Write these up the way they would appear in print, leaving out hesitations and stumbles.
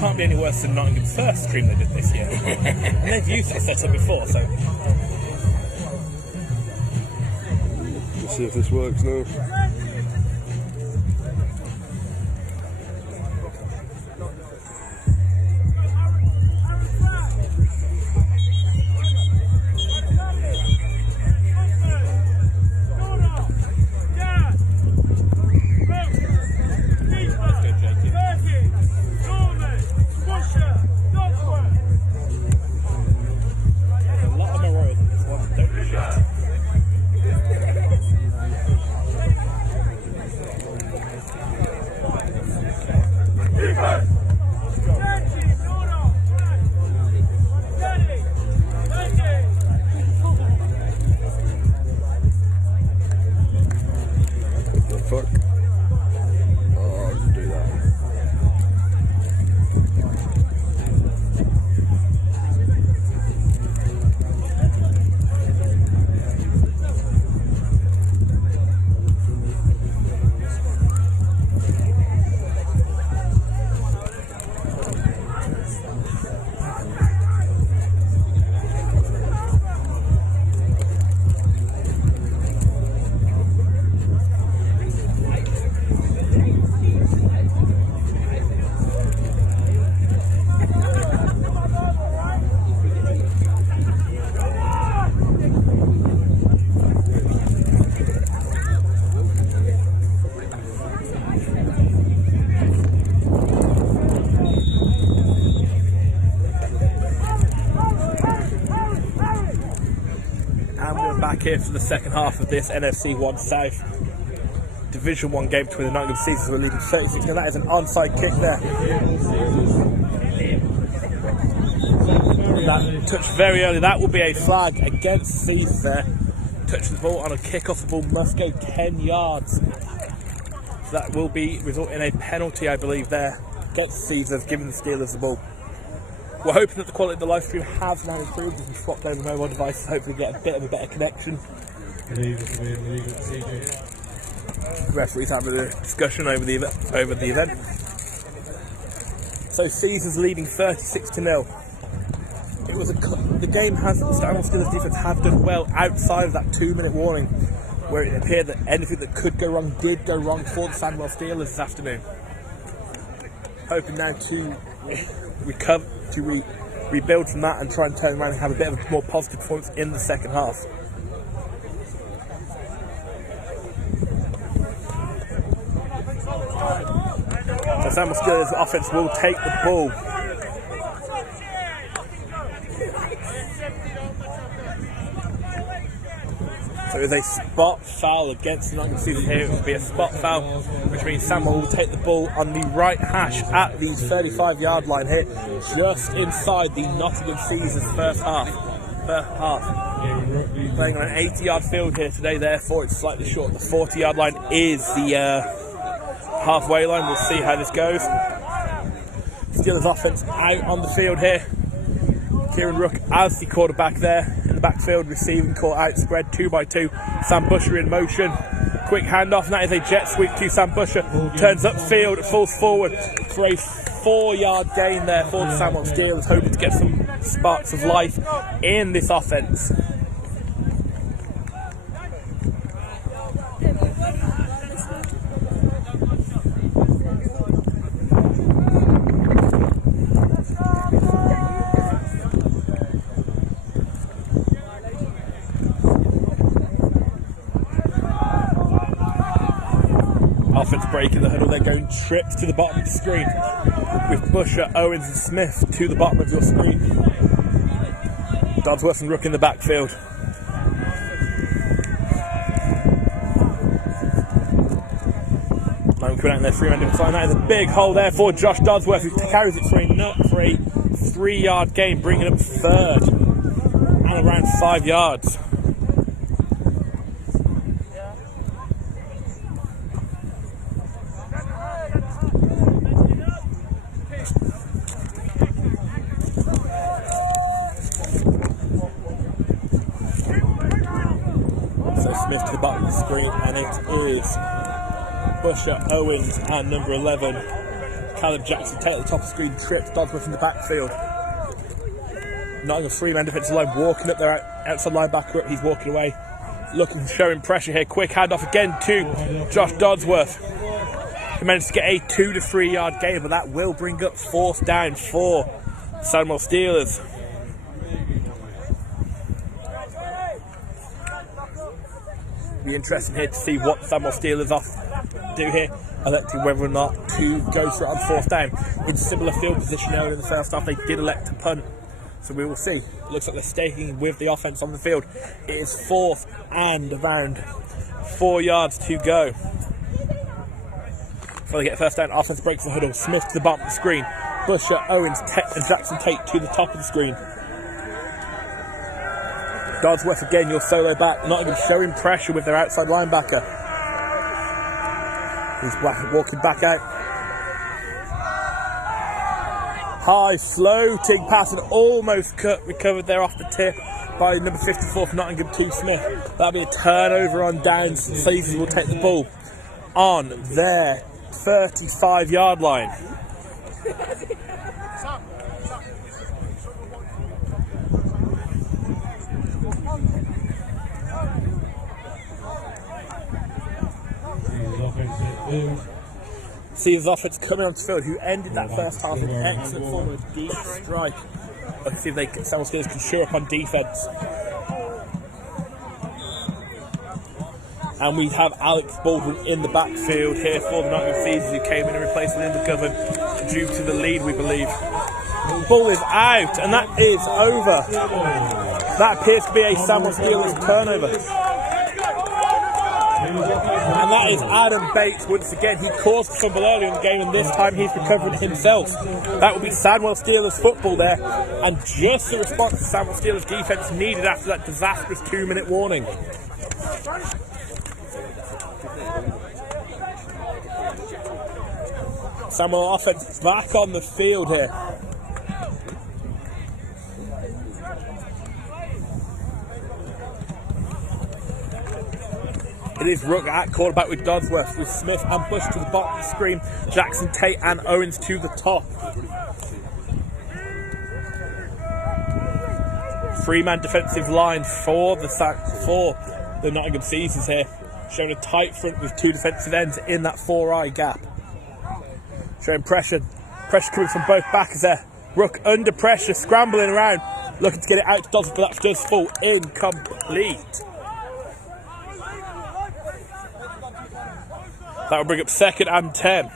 can't be any worse than Nottingham's first stream they did this year. And they've used that setup before, so... Let's see if this works now. Back here for the second half of this Nfc South Division 1 game between the Nottingham Seasons, who are leading 36. Now that is an onside kick there. That touched very early. That will be a flag against Seasons there. Touching the ball on a kick off the ball must go 10 yards. So that will be result in a penalty, I believe, there against Seasons, giving the Steelers the ball. We're hoping that the quality of the live stream has now improved as we swap over mobile devices, hopefully get a bit of a better connection. The referees having a discussion over the event. So Caesars leading 36-0. It was the game has Sandwell Steelers defence have done well outside of that 2-minute warning, where it appeared that anything that could go wrong did go wrong for the Sandwell Steelers this afternoon. Hoping now to recover, to rebuild from that and try and turn around and have a bit of a more positive performance in the second half. So Sandwell Steelers offense will take the ball. So it is a spot foul against the Nottingham Seasons here. It will be a spot foul, which means Sandwell will take the ball on the right hash at the 35-yard line here, just inside the Nottingham Seasons first half. Playing on an 80-yard field here today, therefore it's slightly short. The 40-yard line is the halfway line. We'll see how this goes. Steelers offense out on the field here. Kieran Rook as the quarterback there in the backfield, receiving caught out, spread 2x2. Sam Busher in motion. Quick handoff, and that is a jet sweep to Sam Busher. Turns upfield, falls forward for a 4-yard gain there for the Sandwell Steelers, hoping to get some sparks of life in this offense. Offense breaking the huddle, they're going trips to the bottom of the screen with Busher, Owens and Smith to the bottom of your screen. Dodsworth and Rook in the backfield. Now coming out in their 3-man defense line. That is a big hole there for Josh Dodsworth, who carries it for a 3-yard gain, bringing up third and around 5 yards. Smith to the bottom of the screen, and it is Busher, Owens and number 11 Callum Jackson Tate at the top of the screen, trips Dodsworth in the backfield. Nottingham three-man defensive line walking up there, outside linebacker up, he's walking away. Looking, showing pressure here. Quick handoff again to Josh Dodsworth. He managed to get a 2 to 3 yard gain, but that will bring up 4th down for Sandwell Steelers. Be interesting here to see what Sandwell Steelers do here, electing whether or not to go for it on 4th down. In similar field position earlier in the first half, they did elect to punt. So we will see. It looks like they're staking with the offense on the field. It is 4th and around 4 yards to go. Before they get first down, offense breaks the huddle. Smith to the bottom of the screen. Busher, Owens, and Jackson Tate to the top of the screen. Dodsworth again, your solo back. Not even showing pressure with their outside linebacker. He's walking back out. High, floating pass and almost recovered there off the tip by number 54 for Nottingham, T. Smith. That'll be a turnover on downs. The Steelers will take the ball on their 35 yard line. Steelers offense coming onto the field, who ended that first half in excellent form with a deep strike. Let's see if Sandwell Steelers can shore up on defence. And we have Alex Baldwin in the backfield here for the Nottingham Seasons, who came in and replaced Linda McGovern due to the lead, we believe. The ball is out, and that is over. That appears to be a Sandwell Steelers turnover. And that is Adam Bates once again. He caused a fumble earlier in the game, and this time he's recovered himself. That will be Sandwell Steelers football there, and just the response the Sandwell Steelers defence needed after that disastrous 2-minute warning. Sandwell offense back on the field here. It is Rook at quarterback with Dodsworth, with Smith and Bush to the bottom of the screen, Jackson Tate and Owens to the top. 3-man defensive line for the Nottingham Seasons here, showing a tight front with 2 defensive ends in that 4-eye gap. Showing pressure coming from both backers there. Rook under pressure, scrambling around, looking to get it out to Dodsworth, but that does fall incomplete. That will bring up 2nd and 10.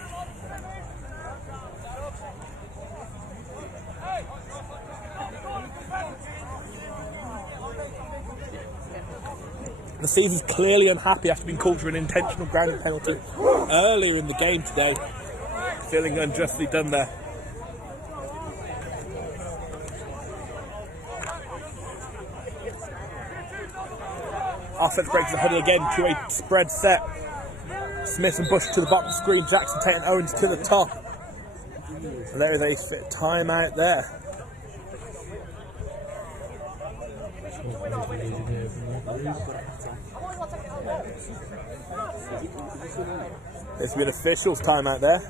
The Seasons clearly unhappy after being called for an intentional grounding penalty earlier in the game today. Feeling unjustly done there. Offense breaks the huddle again to a spread set. Smith and Bush to the bottom of the screen, Jackson Tate and Owens to the top. And there is a fit timeout there. This will be an officials timeout there.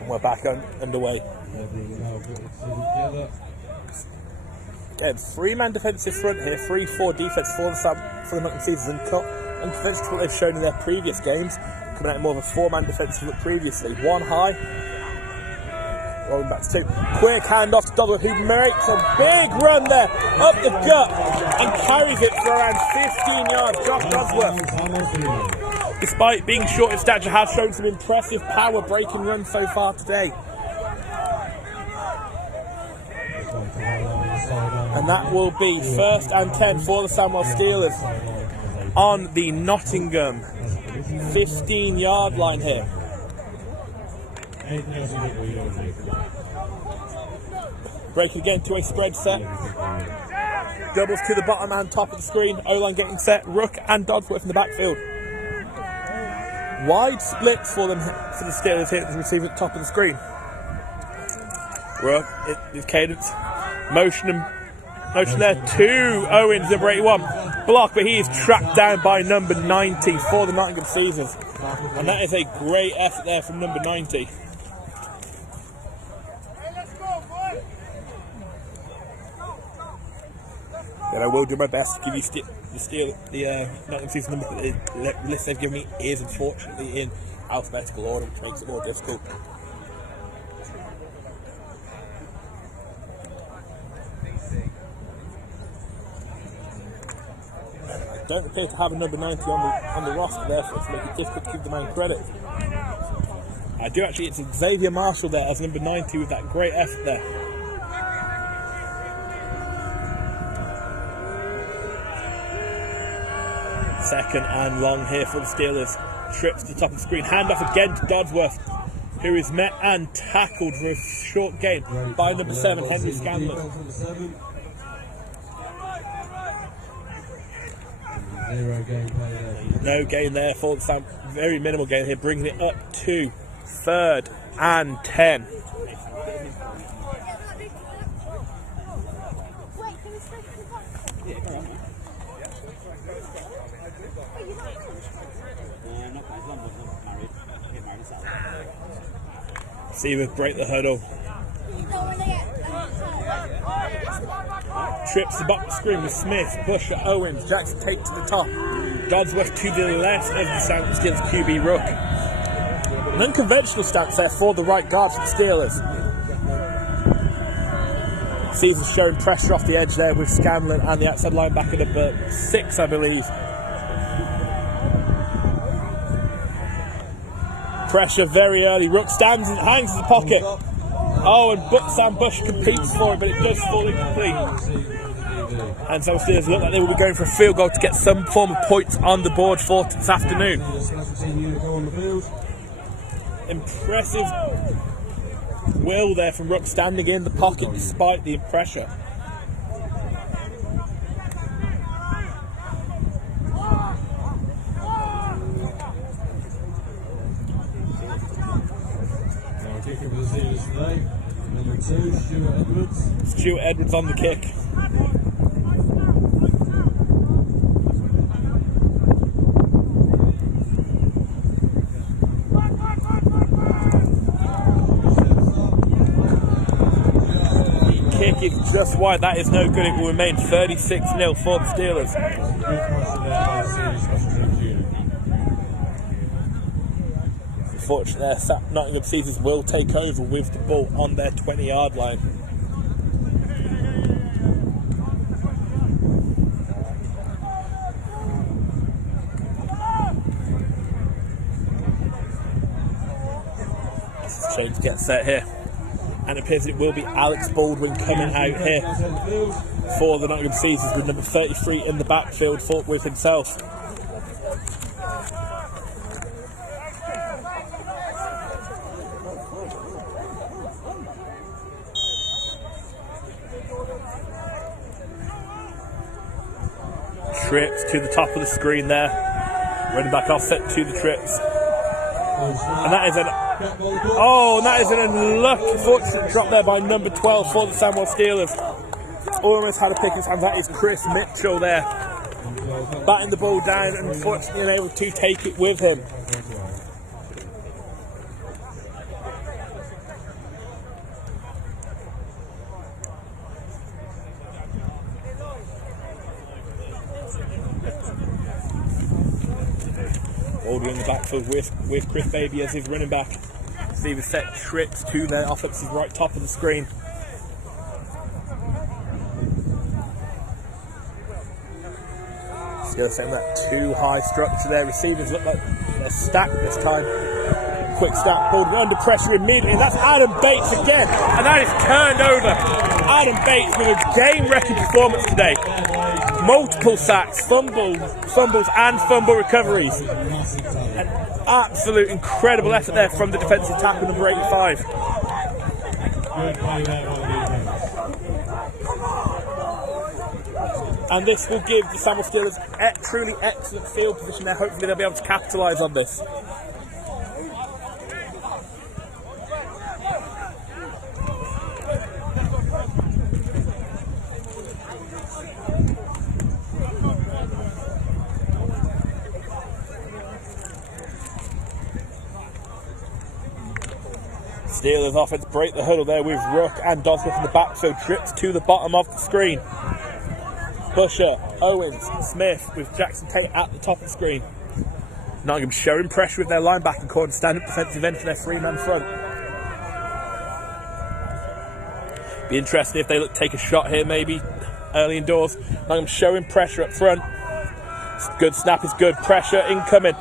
And we're back underway. Again, 3-man defensive front here, 3-4 defense for the Nottingham Seasons, and defense to what they've shown in their previous games, coming out more of a 4-man defensive look previously. 1 high, rolling back to 2. Quick handoff to Dodsworth, who makes a big run there up the gut and carries it for around 15 yards. Josh Dodsworth, despite being short in stature, has shown some impressive power breaking runs so far today. And that will be 1st and 10 for the Sandwell Steelers on the Nottingham 15-yard line here. Break again to a spread set. Doubles to the bottom and top of the screen. O-line getting set. Rook and Dodsworth in the backfield. Wide splits for them for the Steelers here to receive at the top of the screen. Rook, his cadence, motion and Motion there to Owens, number 81. Block, but he is tracked down by number 90 for the Nottingham Caesars. And that is a great effort there from number 90. And I will do my best to give you the Nottingham Caesars number. The list they've given me is unfortunately in alphabetical order, which makes it more difficult. I don't appear to have a number 90 on the roster there, so it's making it difficult to give the man credit. I do actually, it's Xavier Marshall there as number 90 with that great effort there. Second and long here for the Steelers. Trips to the top of the screen. Hand off again to Dodsworth, who is met and tackled for a short gain by number 7, Henry Scanlon. No gain there for the Sam. Very minimal gain here, bringing it up to 3rd and 10. Seaver break the hurdle. Trips the box screen with Smith, Busher, Owens, Jackson take to the top. Dodsworth to the left of the Sandwell Steelers QB ruck. An unconventional stance there for the right guard for the Steelers. Caesars showing pressure off the edge there with Scanlon and the outside linebacker number 6, I believe. Pressure very early. Rook stands and hangs in the pocket. Oh, and Sam Bush competes for it, but it does fall incomplete. And some Steelers look like they will be going for a field goal to get some form of points on the board for this afternoon. Impressive will there from Rook standing in the pocket despite the pressure. Number 2, Stuart Edwards. Stuart Edwards on the kick. The kick is just wide. That is no good. It will remain 36-0 for the Steelers. Unfortunately, Nottingham Caesars will take over with the ball on their 20-yard line. Change gets set here, and it appears it will be Alex Baldwin coming out here for the Nottingham Caesars with number 33 in the backfield with himself. Trips to the top of the screen there. Running back offset to the trips. And that is an unfortunate drop there by number 12 for the Sandwell Steelers. Almost had a pick in his hands. That is Chris Mitchell there. Batting the ball down and unfortunately unable to take it with him. Baldwin in the backfield with Chris Baby as his running back. Steve has set trips to their offensive right top of the screen. Still setting that too high structure there. Receivers look like they're stacked this time. Quick snap, Baldwin under pressure immediately, and that's Adam Bates again. And that is turned over. Adam Bates with a game-wrecking performance today. Multiple sacks, fumbles and fumble recoveries. An absolute incredible effort there from the defensive tackle number 85. And this will give the Sandwell Steelers a truly excellent field position there. Hopefully they'll be able to capitalise on this. Steelers offense break the huddle there with Rook and Dodsworth in the back, so trips to the bottom of the screen. Busher, Owens, Smith with Jackson Tate at the top of the screen. Nottingham showing pressure with their linebacker core and stand-up defensive end for their three-man front. Be interested if they look take a shot here maybe early indoors. Nottingham showing pressure up front. Good snap is good. Pressure incoming.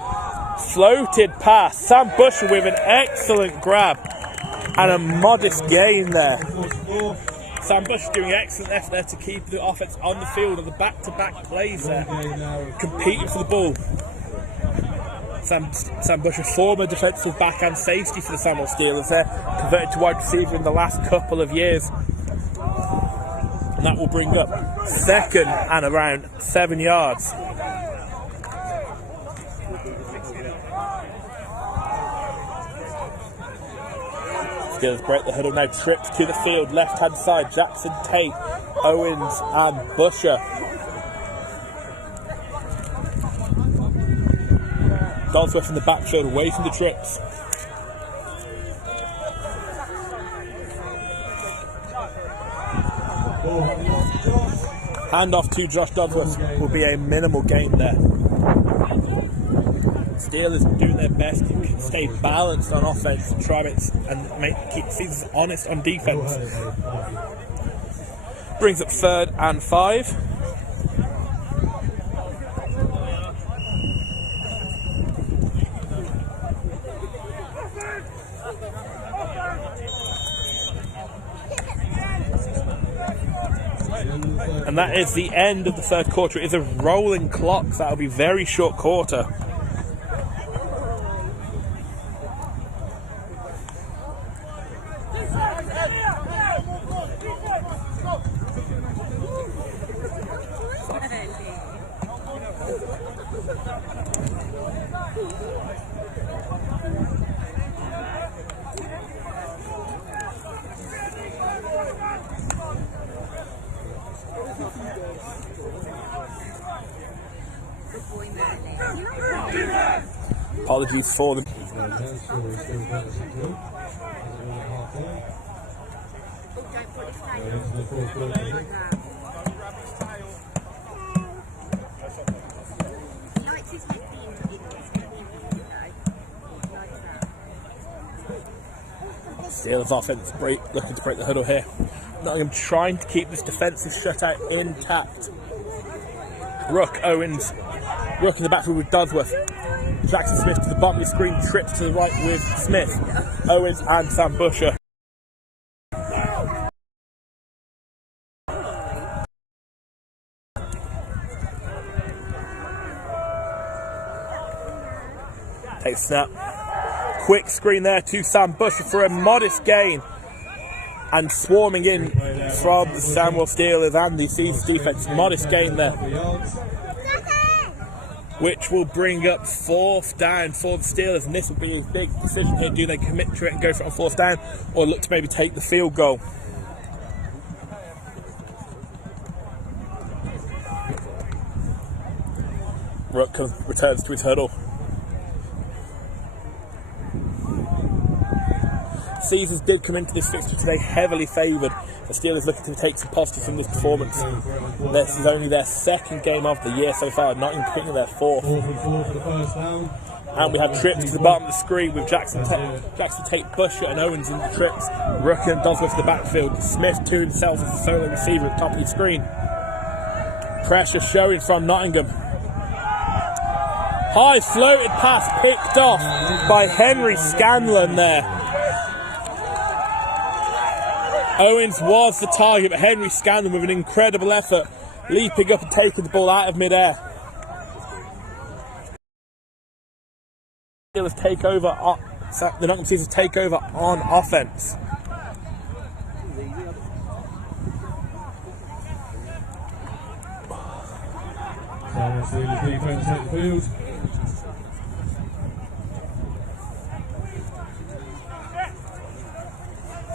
Floated pass. Sam Busher with an excellent grab and a modest gain there. Sam Busher doing excellent effort there to keep the offense on the field of the back-to-back plays there. Competing for the ball. Sam Busher, former defensive back and safety for the Sandwell Steelers there, converted to wide receiver in the last couple of years. And that will bring up 2nd and around 7 yards. Steelers break the huddle now, trips to the field, left hand side, Jackson Tate, Owens and Busher. Dodsworth in the backfield, away from the trips. Hand off to Josh Dodsworth will be a minimal gain there. Steelers doing their best to stay balanced on offense and try and keep Caesars honest on defense. Brings up 3rd and 5. And that is the end of the 3rd quarter. It is a rolling clock, so that'll be a very short quarter. Apologies for them. Steelers offense looking to break the huddle here. Nottingham trying to keep this defensive shutout intact. Rook, Owens, Rook in the backfield with Dodsworth. Jackson Smith to the bottom of the screen, trips to the right with Smith, Owens and Sam Busher. Take a snap. Quick screen there to Sam Busher for a modest gain. And swarming in from the Sandwell Steelers and the Caesars defense. Modest gain there. Which will bring up 4th down for the Steelers, and this will be a big decision here. Do they commit to it and go for it on 4th down, or look to maybe take the field goal? Rook returns to his huddle. Caesars did come into this fixture today heavily favoured. The Steelers looking to take some positives from this performance. This is only their 2nd game of the year so far, not including their 4th. And we have trips to the bottom of the screen with Jackson Tate, Busher and Owens in the trips. Rook and Dodsworth to the backfield. Smith to himself as a solo receiver at the top of the screen. Pressure showing from Nottingham. High floated pass picked off by Henry Scanlon there. Owens was the target, but Henry Scanlon with an incredible effort, leaping up and taking the ball out of midair. Steelers take over. The Nottingham Caesars take over on offense. Steelers defense at the field.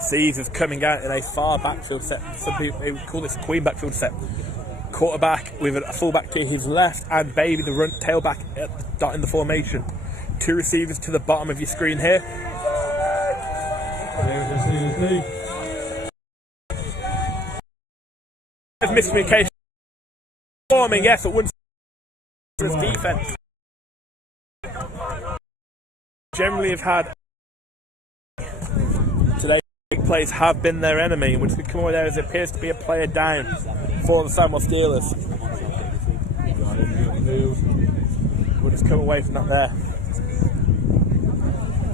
Caesars coming out in a far backfield set. Some people they would call this queen backfield set. Quarterback with a fullback to his left and Baby the run tailback at the dot in the formation. 2 receivers to the bottom of your screen here. technically. Miscommunication. Forming effort wouldn't his defense. Generally have had today big plays have been their enemy, which could come away there as it appears to be a player down for the Sandwell Steelers. We'll just come away from that there.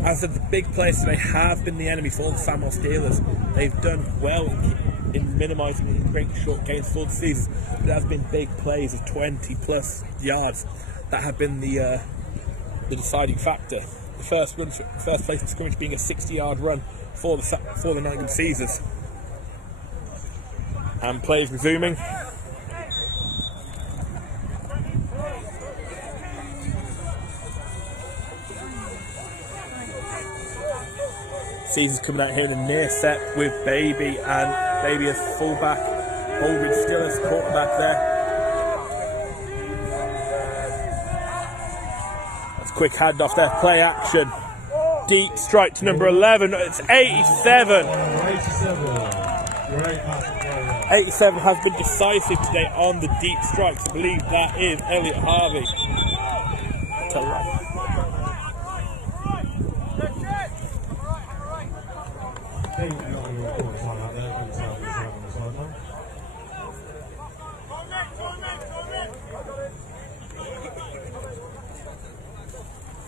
As I said, the big plays today have been the enemy for the Sandwell Steelers. They've done well in minimising and creating short gains for the season. But there has been big plays of 20 plus yards that have been the deciding factor. The first place in scrimmage being a 60-yard run for the Nottingham Caesars. And plays resuming. Caesars coming out here in the near set with Baby, and Baby as fullback, Baldwin still as quarterback there. That's a quick handoff there, play action. Deep strike to number 11, it's 87. 87 has been decisive today on the deep strikes. I believe that is Elliot Harvey.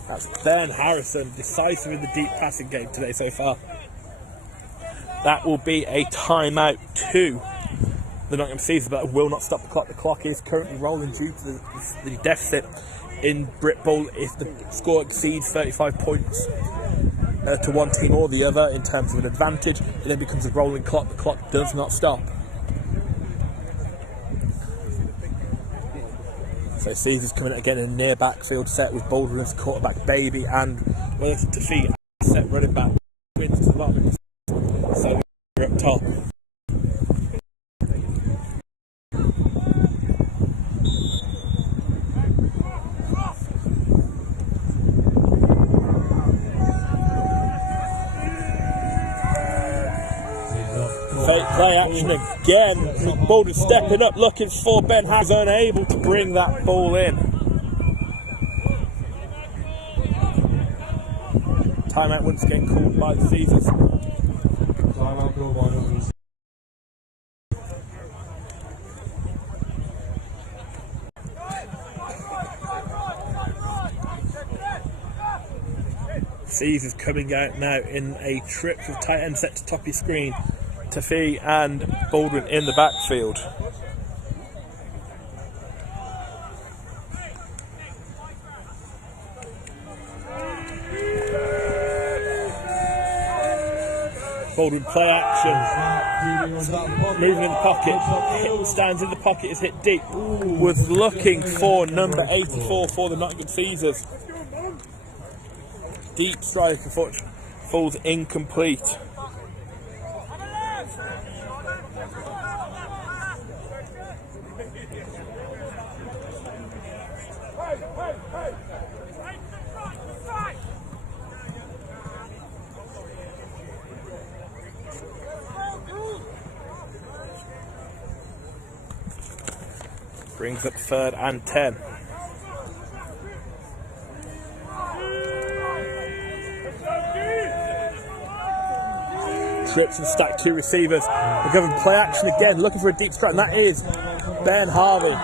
That's Ben Harrison, decisive in the deep passing game today so far. That will be a timeout to the Nottingham Caesars, but it will not stop the clock. The clock is currently rolling due to the deficit in Brit Bowl. If the score exceeds 35 points to one team or the other in terms of an advantage, it then becomes a rolling clock. The clock does not stop. So Caesars coming in again in a near backfield set with Baldwin as quarterback, Baby, and Wilson to feet set running back wins to the bottom. So we're up top. Fake play action again. Baldwin stepping up, looking for Ben Harrison, unable to bring that ball in. Timeout once again called by the Caesars. Timeout called by the Caesars coming out now in a trip with tight end set to top your screen. Tafi and Baldwin in the backfield. Baldwin play action. Moving in the pocket. Stands in the pocket, is hit deep. Was looking for number 84 for the Nottingham Caesars. Deep strike, unfortunately, falls incomplete. Brings up 3rd and 10. Trips and stack 2 receivers. We're going to play action again, looking for a deep strike, and that is Ben Harvey.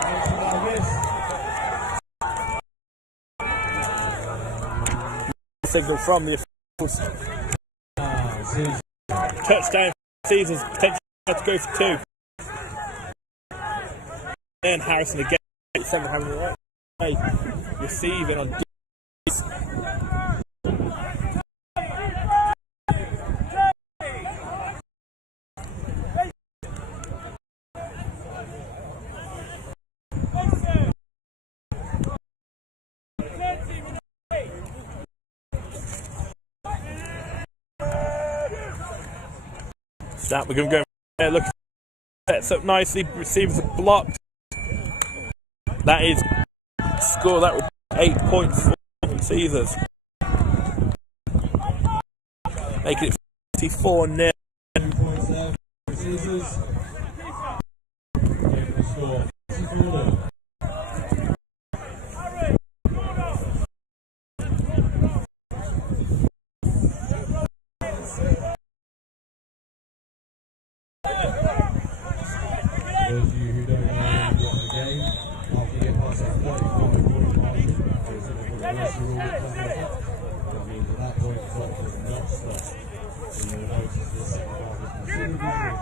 Signal from the touchdown. Caesars potentially to go for 2. And Harrison again, 87 having the right way, receiving on deep. Snap, we're going to go look, sets up nicely, receivers are blocked. That is score, that would be 8 points for the Caesars. Making it 54-0. 2 points there for receivers. Here for the score. For those of you who don't know the game, after you get past a 35-point margin, there's a little lesser rule that comes with it. That means at that point, the clock does not stop. And you'll notice that the second half is considerably shorter than that.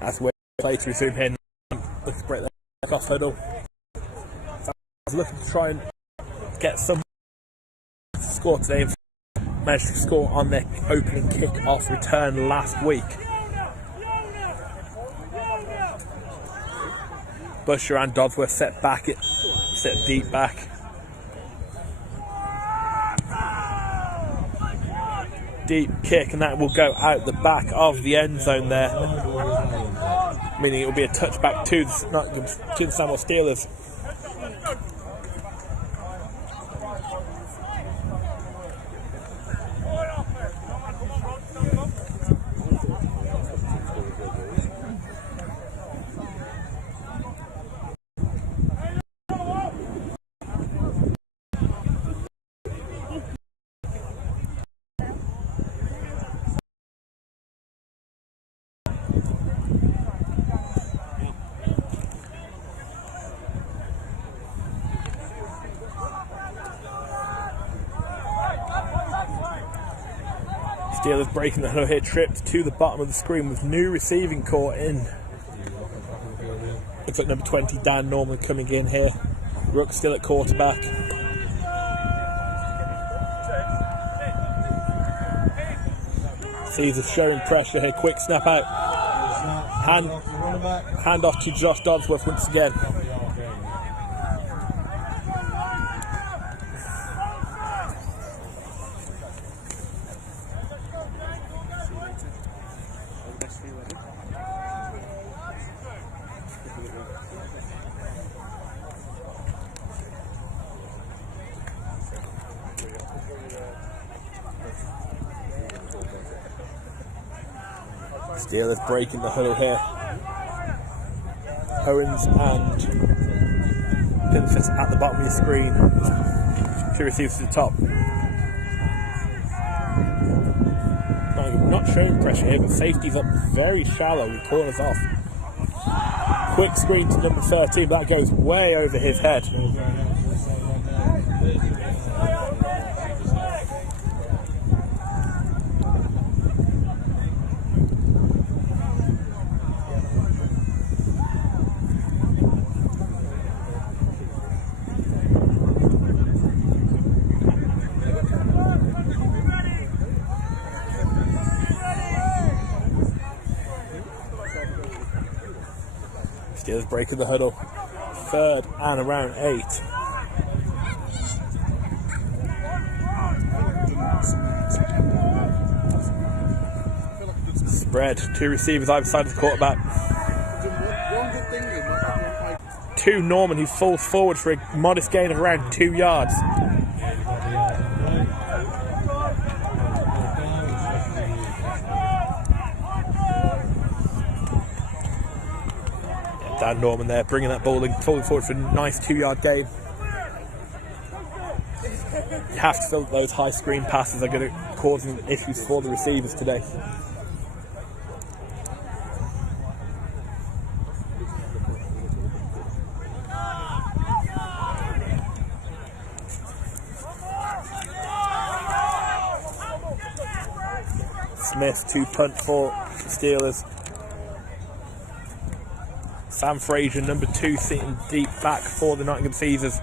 That's where the play to resume here. Let's break that off hurdle. I was looking to try and get some score today. Managed to score on their opening kick-off return last week. Busher and Dodsworth set deep back. Deep kick, and that will go out the back of the end zone there, meaning it will be a touchback to the Sandwell Steelers. Steelers breaking the huddle here, tripped to the bottom of the screen with new receiving core in. Looks like number 20, Dan Norman, coming in here. Rook still at quarterback. Caesar showing pressure here, quick snap out. Hand off to Josh Dodsworth once again. Steelers breaking the huddle here. Owens and Pinford at the bottom of your screen. She receives to the top. Not showing pressure here, but safety's up very shallow with corners off. Quick screen to number 13, but that goes way over his head. Steelers breaking the huddle. 3rd and around 8. Spread. 2 receivers either side of the quarterback. To Norman, who falls forward for a modest gain of around 2 yards. Dan Norman there, bringing that ball in, falling forward for a nice 2-yard gain. You have to feel that those high screen passes are going to cause issues for the receivers today. Smith to punt for the Steelers. Sam Fraser, number 2, sitting deep back for the Nottingham Caesars.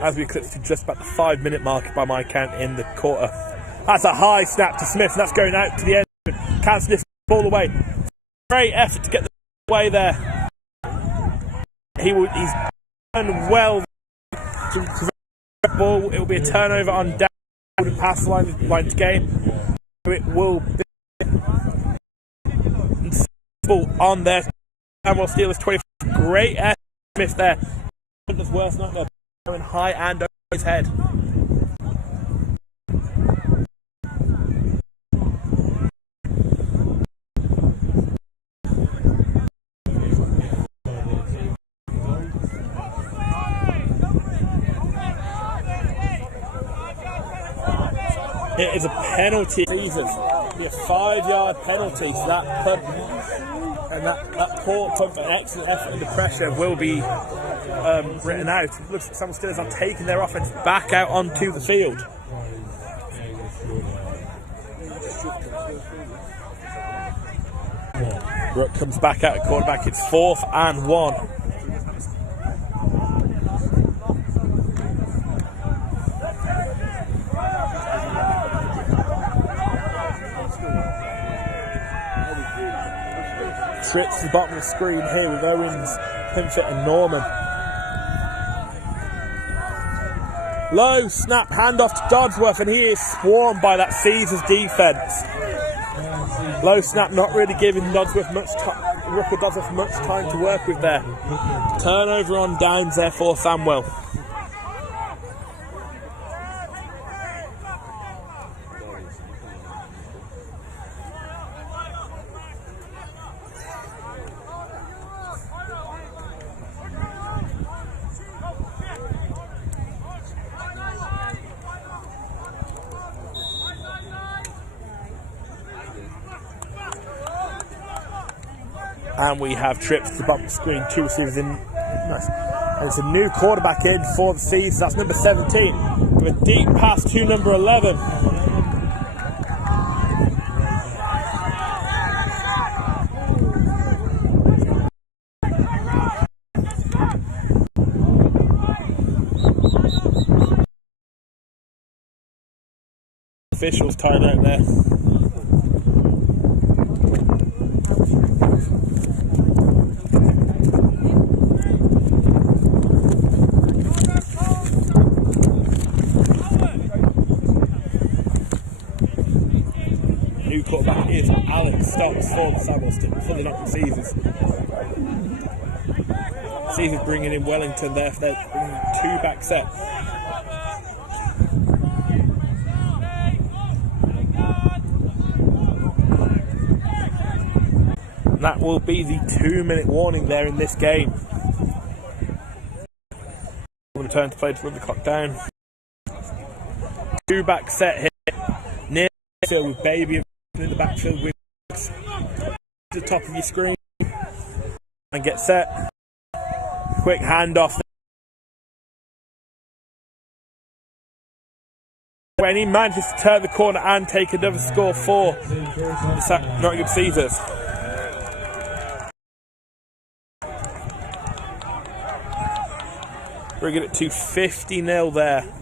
As we eclipse to just about the 5-minute mark by my count in the quarter. That's a high snap to Smith, and that's going out to the end. Can Smith ball away? Great effort to get the way there. He's done well to the ball. It will be a turnover on down the pass line to game. It will be ball on there. Sandwell Steelers 25. Great effort, Smith there. That's worth not going high and over his head. It is a penalty. It'll be a 5-yard penalty. So that punt and that poor punt for an excellent effort under pressure will be written out. It looks like some Steelers are taking their offense back out onto the field. Brooke comes back out at quarterback. It's 4th and 1. Trips to the bottom of the screen here with Owens, Pinfit and Norman. Low snap, handoff to Dodsworth, and he is swarmed by that Caesars defence. Low snap, not really giving Dodsworth much time to work with there. Turnover on downs there for Sandwell. And we have trips to the bump screen, 2 receivers in. Nice. And it's a new quarterback in for the Caesars. That's number 17. With a deep pass to number 11. Officials timeout there. Quarterback is Alex Stocks for the Sandwell for the Nottingham Caesars. Caesars bringing in Wellington there for their 2-back set. And that will be the 2-minute warning there in this game. We'll return to play to run the clock down. 2-back set here near the field with Baby in the backfield with the top of your screen and get set. Quick handoff. When he manages to turn the corner and take another score for the Nottingham Caesars. Bringing it to 50-0 there.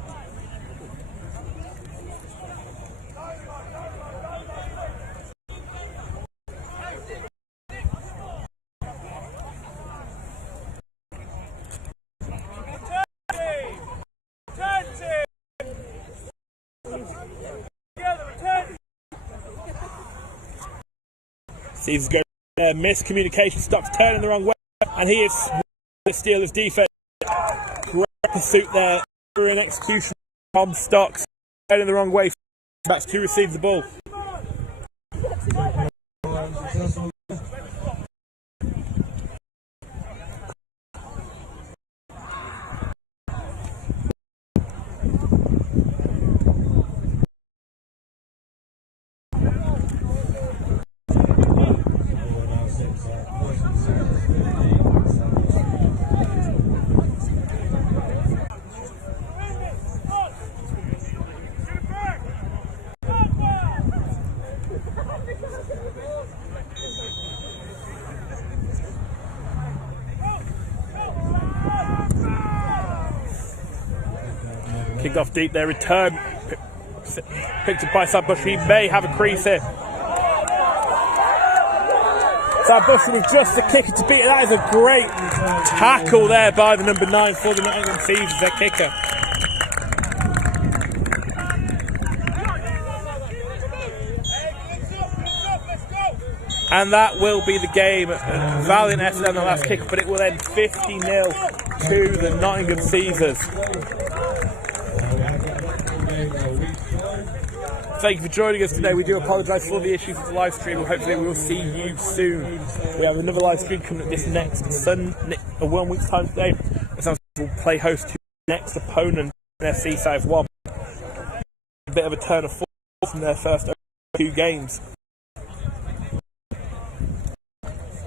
Caesars go there, miscommunication, stops turning the wrong way, and he is the Steelers defense. Great pursuit there, in execution from Stocks, turning the wrong way, backs to receive the ball. Kicked off deep there, return. Picked up by Sad Bush. He may have a crease here. Sad Bush with just the kicker to beat it. That is a great tackle there by the number 9 for the Nottingham Thieves, their kicker. And that will be the game. Valiant FC on the last kick, but it will end 50-0 to the Nottingham Caesars. Thank you for joining us today. We do apologise for the issues with the live stream. Hopefully we will see you soon. We have another live stream coming up this next Sunday, 1 week's time today. We'll play host to the next opponent, Nfc South 1. A bit of a turn of form from their first 2 games.